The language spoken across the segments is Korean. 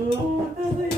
Oh, that's it.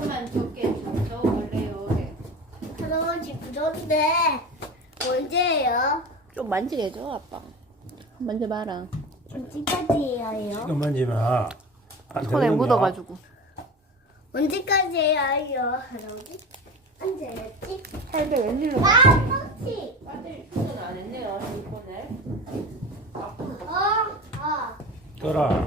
하지만 적게 저어볼래요 할아버지 부드럽네. 언제예요? 좀 만져줘 아빠. 만져봐라. 언제까지예요? 지 만지마. 손에 묻어가지고. 언제까지예요, 언제였지? 할때 웬일로? 아, 터치. 빨리 터치 안했요 이번에. 아, 어, 어. 떠라.